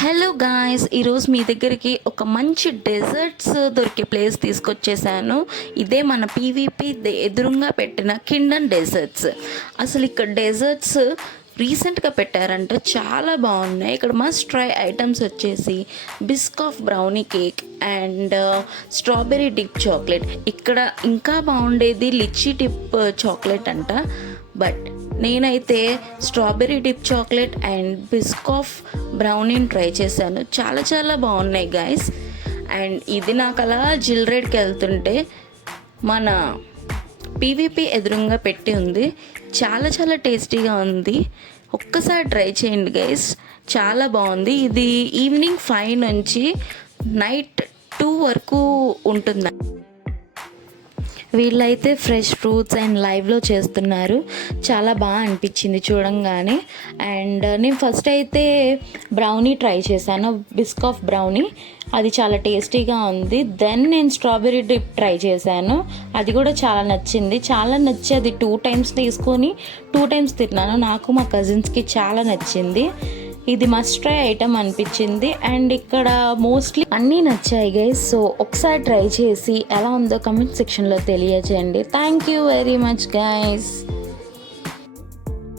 Hello guys, ఈరోజు మీ దగ్గరికి ఒక మంచి డెజర్ట్స్ దొరికే ప్లేస్ తీసుకొచ్చేసాను. ఇదే మన పీవీపీ ఎదురుగా పెట్టిన కిండన్ డెజర్ట్స్. అసలు ఇక్కడ డెజర్ట్స్ రీసెంట్గా పెట్టారంట, చాలా బాగున్నాయి. ఇక్కడ మస్ట్ ట్రై ఐటమ్స్ వచ్చేసి Biscoff brownie cake and strawberry dip chocolate. ఇక్కడ ఇంకా బాగుండేది లిచ్చీ డిప్ చాక్లెట్ అంట, బట్ నేనైతే strawberry dip chocolate and Biscoff బ్రౌనీని ట్రై చేశాను. చాలా చాలా బాగున్నాయి గైస్. అండ్ ఇది నాకు అలా జిల్రేడ్కి వెళ్తుంటే మన పీవీపీ ఎదురుగా పెట్టి ఉంది. చాలా చాలా టేస్టీగా ఉంది. ఒక్కసారి ట్రై చేయండి గైస్, చాలా బాగుంది. ఇది ఈవినింగ్ 5 నుంచి నైట్ 2 వరకు ఉంటుంది. వీళ్ళైతే ఫ్రెష్ ఫ్రూట్స్ అండ్ లైవ్లో చేస్తున్నారు. చాలా బాగా అనిపించింది చూడంగానే. అండ్ నేను ఫస్ట్ అయితే బ్రౌనీ ట్రై చేశాను, బిస్కాఫ్ బ్రౌనీ. అది చాలా టేస్టీగా ఉంది. దెన్ నేను స్ట్రాబెర్రీ డిప్ ట్రై చేశాను, అది కూడా చాలా నచ్చింది. చాలా నచ్చి అది 2 times తీసుకొని 2 times తిన్నాను. నాకు మా కజిన్స్కి చాలా నచ్చింది. ఇది మస్ట్ ట్రై ఐటమ్ అనిపించింది. అండ్ ఇక్కడ మోస్ట్లీ అన్నీ నచ్చాయి గైస్. సో ఒకసారి ట్రై చేసి ఎలా ఉందో కమెంట్ సెక్షన్లో తెలియజేయండి. Thank you very much guys.